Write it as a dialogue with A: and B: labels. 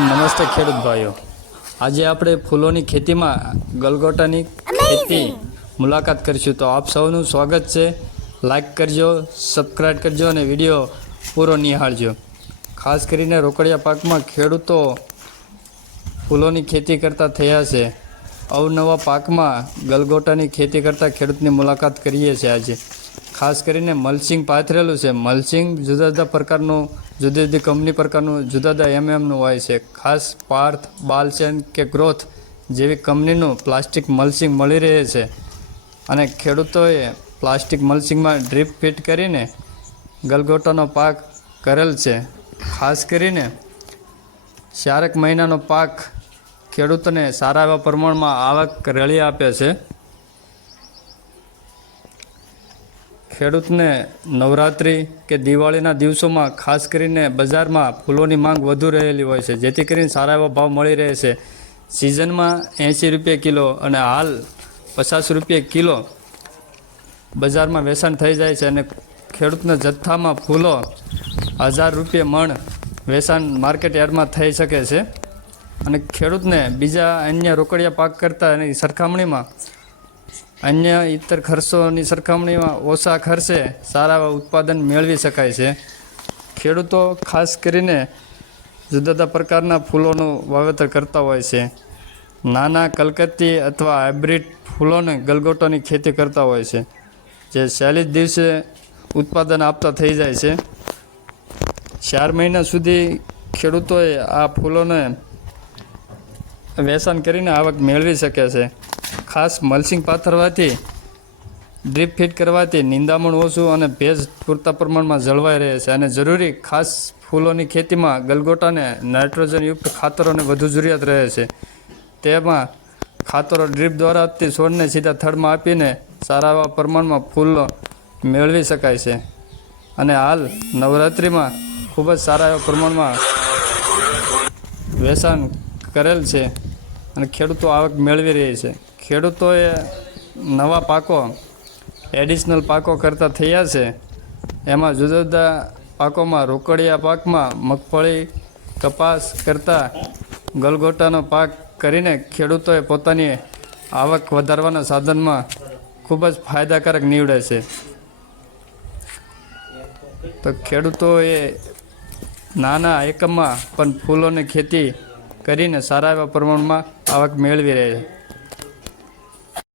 A: નમસ્તે ખેડૂત ભાઈઓ. આજે આપણે ફૂલોની ખેતીમાં ગલગોટાની ખેતી મુલાકાત કરીશું. તો આપ સૌનું સ્વાગત છે. લાઇક કરજો સબસ્ક્રાઈબ કરજો અને વીડિયો પૂરો નિહાળજો. ખાસ કરીને રોકડિયા પાકમાં ખેડૂતો ફૂલોની ખેતી કરતા થયા છે. અવનવા પાકમાં ગલગોટાની ખેતી કરતા ખેડૂતની મુલાકાત કરીએ છીએ આજે. ખાસ કરીને મલ્ચિંગ પાથરેલું છે. મલ્ચિંગ જુદા જુદા પ્રકારનું, જુદી જુદી કંપની પ્રકારનું, જુદા જુદા એમએમનું હોય છે. ખાસ પાર્થ બાલચેન કે ગ્રોથ જેવી કંપનીનું પ્લાસ્ટિક મલ્ચિંગ મળી રહે છે. અને ખેડૂતોએ પ્લાસ્ટિક મલ્ચિંગમાં ડ્રીપ ફિટ કરીને ગલગોટાનો પાક કરેલ છે. ખાસ કરીને ચારેક મહિનાનો પાક ખેડૂતોને સારા એવા પ્રમાણમાં આવક રળી આપે છે. ખેડૂતને નવરાત્રિ કે દિવાળીના દિવસોમાં ખાસ કરીને બજારમાં ફૂલોની માંગ વધુ રહેલી હોય છે. જેથી કરીને સારા એવા ભાવ મળી રહે છે. સિઝનમાં એંસી રૂપિયા કિલો અને હાલ પચાસ રૂપિયા કિલો બજારમાં વેચાણ થઈ જાય છે અને ખેડૂતના જથ્થામાં ફૂલો હજાર રૂપિયા મણ વેચાણ માર્કેટ યાર્ડમાં થઈ શકે છે. અને ખેડૂતને બીજા અન્ય રોકડિયા પાક કરતાં એની સરખામણીમાં અન્ય ઇતર ખર્ચોની સરખામણીમાં ઓછા ખર્ચે સારા ઉત્પાદન મેળવી શકાય છે. ખેડૂતો ખાસ કરીને જુદા જુદા પ્રકારના ફૂલોનું વાવેતર કરતા હોય છે. નાના કલકત્તી અથવા હાઇબ્રિડ ફૂલોને ગલગોટોની ખેતી કરતા હોય છે, જે ચાલીસ દિવસે ઉત્પાદન આપતા થઈ જાય છે. ચાર મહિના સુધી ખેડૂતોએ આ ફૂલોને વેચાણ કરીને આવક મેળવી શકે છે. ખાસ મલ્ચિંગ પાથરવાથી, ડ્રીપ ફીટ કરવાથી નિંદામણ ઓછું અને ભેજ પૂરતા પ્રમાણમાં જળવાઈ રહે છે. અને જરૂરી ખાસ ફૂલોની ખેતીમાં ગલગોટાને નાઇટ્રોજનયુક્ત ખાતરોને વધુ જરૂરિયાત રહે છે. તેમાં ખાતરો ડ્રીપ દ્વારા તે છોડને સીધા થડમાં આપીને સારા એવા પ્રમાણમાં ફૂલો મેળવી શકાય છે. અને હાલ નવરાત્રિમાં ખૂબ જ સારા એવા પ્રમાણમાં વેચાણ કરેલ છે અને ખેડૂતો આવક મેળવી રહી છે. ખેડૂતોએ નવા પાકો એડિશનલ પાકો કરતા થયા છે. એમાં જુદા જુદા પાકોમાં રોકડિયા પાકમાં મગફળી, કપાસ કરતાં ગલગોટાનો પાક કરીને ખેડૂતોએ પોતાની આવક વધારવાના સાધનમાં ખૂબ જ ફાયદાકારક નીવડે છે. તો ખેડૂતોએ નાના એકમમાં પણ ફૂલોની ખેતી કરીને સારા એવા પ્રમાણમાં આવક મેળવી રહે છે.